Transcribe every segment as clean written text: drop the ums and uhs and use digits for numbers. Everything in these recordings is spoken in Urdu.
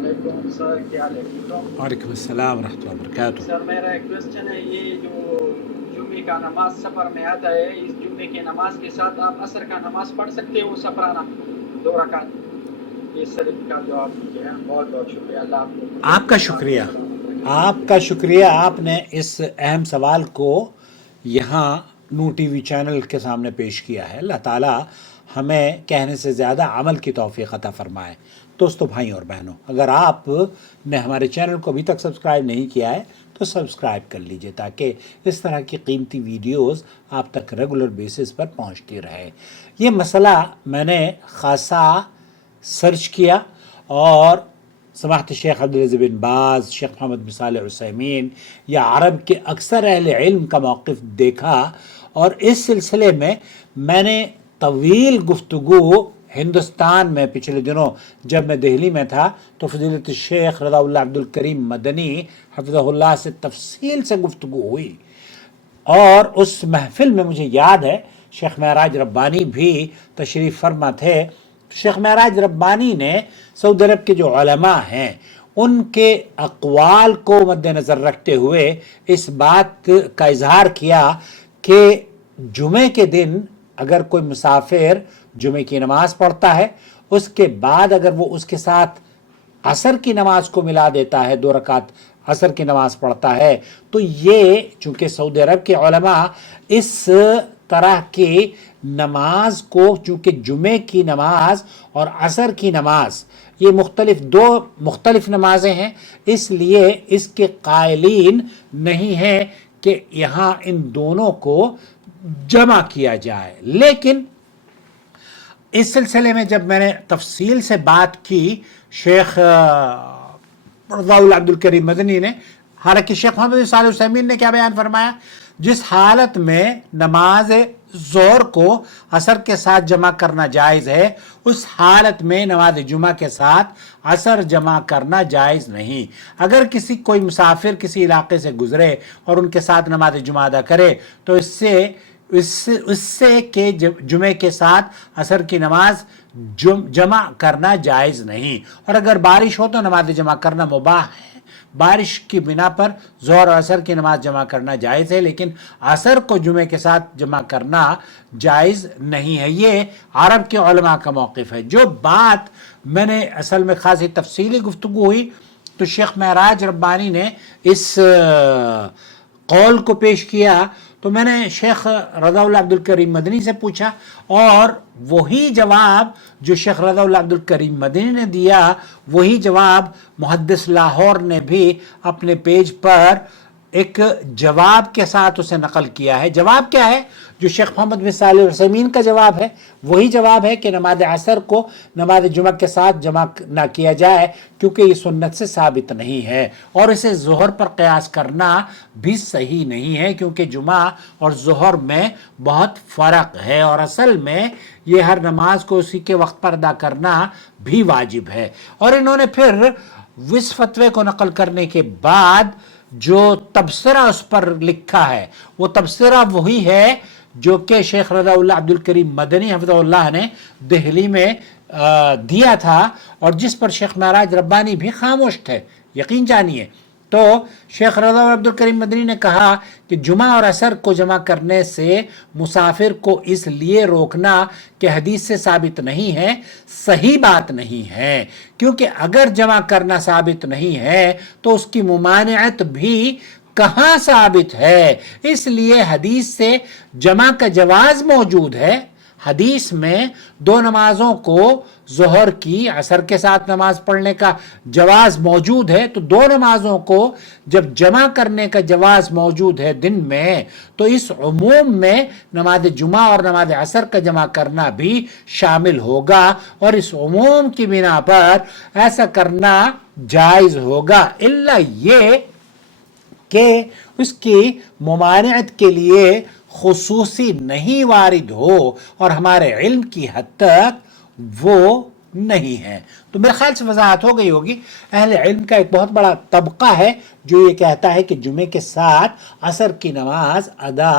علیکم سر، کیا حال ہے؟ ٹھیک ہو؟ وعلیکم السلام ورحمۃ اللہ وبرکاتہ۔ سر میرا ایک کوشچن ہے، یہ جو جمعے کا نماز سفر میں آتا ہے، اس جمعے کی نماز کے ساتھ آپ عصر کا نماز پڑھ سکتے ہو سفرانہ 2 رکعت؟ یہ سر کا جواب دیجیے۔ بہت بہت شکریہ، اللہ آپ کو آپ کا شکریہ، آپ کا شکریہ، آپ نے اس اہم سوال کو یہاں نو ٹی وی چینل کے سامنے پیش کیا ہے۔ اللہ تعالیٰ ہمیں کہنے سے زیادہ عمل کی توفیق عطا فرمائے۔ دوستو، بھائی اور بہنوں، اگر آپ نے ہمارے چینل کو ابھی تک سبسکرائب نہیں کیا ہے تو سبسکرائب کر لیجئے تاکہ اس طرح کی قیمتی ویڈیوز آپ تک ریگولر بیسس پر پہنچتی رہے۔ یہ مسئلہ میں نے خاصا سرچ کیا اور سماحت شیخ عبدالعزیز بن باز، شیخ محمد بن صالح عثیمین یا عرب کے اکثر اہل علم کا موقف دیکھا، اور اس سلسلے میں میں نے طویل گفتگو ہندوستان میں پچھلے دنوں جب میں دہلی میں تھا تو فضیلت الشیخ رضا اللہ عبد الکریم مدنی حفظہ اللہ سے تفصیل سے گفتگو ہوئی، اور اس محفل میں مجھے یاد ہے شیخ معراج ربانی بھی تشریف فرما تھے۔ شیخ معراج ربانی نے سعودی عرب کے جو علماء ہیں ان کے اقوال کو مد نظر رکھتے ہوئے اس بات کا اظہار کیا کہ جمعے کے دن اگر کوئی مسافر جمعے کی نماز پڑھتا ہے، اس کے بعد اگر وہ اس کے ساتھ عصر کی نماز کو ملا دیتا ہے، 2 رکعت عصر کی نماز پڑھتا ہے، تو یہ چونکہ سعودی عرب کے علماء اس طرح کی نماز کو، چونکہ جمعے کی نماز اور عصر کی نماز یہ دو مختلف نمازیں ہیں، اس لیے اس کے قائلین نہیں ہیں کہ یہاں ان دونوں کو جمع کیا جائے۔ لیکن اس سلسلے میں جب میں نے تفصیل سے بات کی شیخ رضا اللہ عبد الکریم مدنی نے، حالانکہ شیخ محمد بن صالح عثیمین نے کیا بیان فرمایا، جس حالت میں نماز ظہر کو عصر کے ساتھ جمع کرنا جائز ہے، اس حالت میں نماز جمعہ کے ساتھ عصر جمع کرنا جائز نہیں۔ اگر کوئی مسافر کسی علاقے سے گزرے اور ان کے ساتھ نماز جمعہ ادا کرے تو اس سے کہ جمعے کے ساتھ عصر کی نماز جمع کرنا جائز نہیں، اور اگر بارش ہو تو نماز جمع کرنا مباح ہے۔ بارش کی بنا پر ظہر اور عصر کی نماز جمع کرنا جائز ہے، لیکن عصر کو جمعے کے ساتھ جمع کرنا جائز نہیں ہے۔ یہ عرب کے علماء کا موقف ہے۔ جو بات میں نے اصل میں خاصی تفصیلی گفتگو ہوئی تو شیخ معراج ربانی نے اس قول کو پیش کیا، تو میں نے شیخ رضا اللہ عبد الکریم مدنی سے پوچھا، اور وہی جواب جو شیخ رضا اللہ عبد الکریم مدنی نے دیا وہی جواب محدث لاہور نے بھی اپنے پیج پر ایک جواب کے ساتھ اسے نقل کیا ہے۔ جواب کیا ہے؟ جو شیخ محمد بن صالح عثیمین کا جواب ہے وہی جواب ہے کہ نماز عصر کو نماز جمعہ کے ساتھ جمع نہ کیا جائے، کیونکہ یہ سنت سے ثابت نہیں ہے، اور اسے ظہر پر قیاس کرنا بھی صحیح نہیں ہے، کیونکہ جمعہ اور ظہر میں بہت فرق ہے، اور اصل میں یہ ہر نماز کو اسی کے وقت پر ادا کرنا بھی واجب ہے۔ اور انہوں نے پھر اس فتوے کو نقل کرنے کے بعد جو تبصرہ اس پر لکھا ہے، وہ تبصرہ وہی ہے جو کہ شیخ رضا اللہ عبد الکریم مدنی حفظہ اللہ نے دہلی میں دیا تھا، اور جس پر شیخ معراج ربانی بھی خاموش تھے، یقین جانیے۔ تو شیخ رضا عبد الکریم مدنی نے کہا کہ جمعہ اور عصر کو جمع کرنے سے مسافر کو اس لیے روکنا کہ حدیث سے ثابت نہیں ہے، صحیح بات نہیں ہے، کیونکہ اگر جمع کرنا ثابت نہیں ہے تو اس کی ممانعت بھی کہاں ثابت ہے؟ اس لیے حدیث سے جمع کا جواز موجود ہے۔ حدیث میں 2 نمازوں کو، ظہر کی عصر کے ساتھ نماز پڑھنے کا جواز موجود ہے، تو 2 نمازوں کو جب جمع کرنے کا جواز موجود ہے دن میں، تو اس عموم میں نماز جمعہ اور نماز عصر کا جمع کرنا بھی شامل ہوگا، اور اس عموم کی بنا پر ایسا کرنا جائز ہوگا، الا یہ کہ اس کی ممانعت کے لیے خصوصی نہیں وارد ہو، اور ہمارے علم کی حد تک وہ نہیں ہے۔ تو میرے خیال سے وضاحت ہو گئی ہوگی۔ اہل علم کا ایک بہت بڑا طبقہ ہے جو یہ کہتا ہے کہ جمعے کے ساتھ عصر کی نماز ادا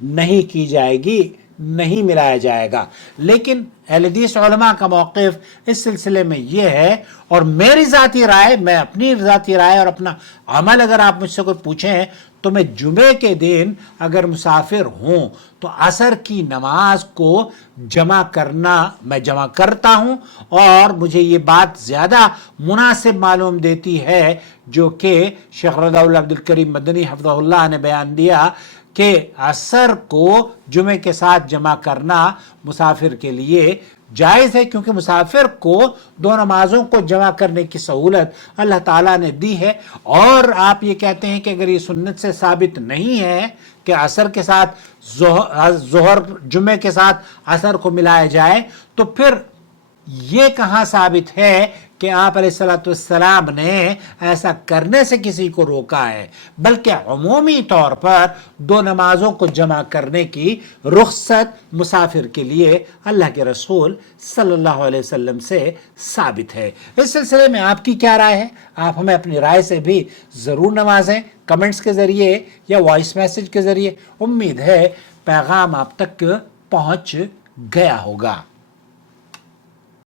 نہیں کی جائے گی، نہیں ملایا جائے گا. لیکن اہل حدیث علماء کا موقف اس سلسلے میں یہ ہے، اور میری ذاتی رائے، میں اپنی ذاتی رائے اور اپنا عمل اگر آپ مجھ سے کوئی پوچھیں تو میں جمعے کے دن اگر مسافر ہوں تو عصر کی نماز کو جمع کرنا میں جمع کرتا ہوں، اور مجھے یہ بات زیادہ مناسب معلوم دیتی ہے جو کہ شیخ رضا اللہ عبد الکریم مدنی حفظہ اللہ نے بیان دیا کہ عصر کو جمعے کے ساتھ جمع کرنا مسافر کے لیے جائز ہے، کیونکہ مسافر کو دو نمازوں کو جمع کرنے کی سہولت اللہ تعالیٰ نے دی ہے. اور آپ یہ کہتے ہیں کہ اگر یہ سنت سے ثابت نہیں ہے کہ عصر کے ساتھ ظہر جمعے کے ساتھ عصر کو ملایا جائے، تو پھر یہ کہاں ثابت ہے کہ آپ علیہ السلام نے ایسا کرنے سے کسی کو روکا ہے؟ بلکہ عمومی طور پر دو نمازوں کو جمع کرنے کی رخصت مسافر کے لیے اللہ کے رسول صلی اللہ علیہ وسلم سے ثابت ہے. اس سلسلے میں آپ کی کیا رائے ہے؟ آپ ہمیں اپنی رائے سے بھی ضرور نوازیں، کمنٹس کے ذریعے یا وائس میسج کے ذریعے. امید ہے پیغام آپ تک پہنچ گیا ہوگا.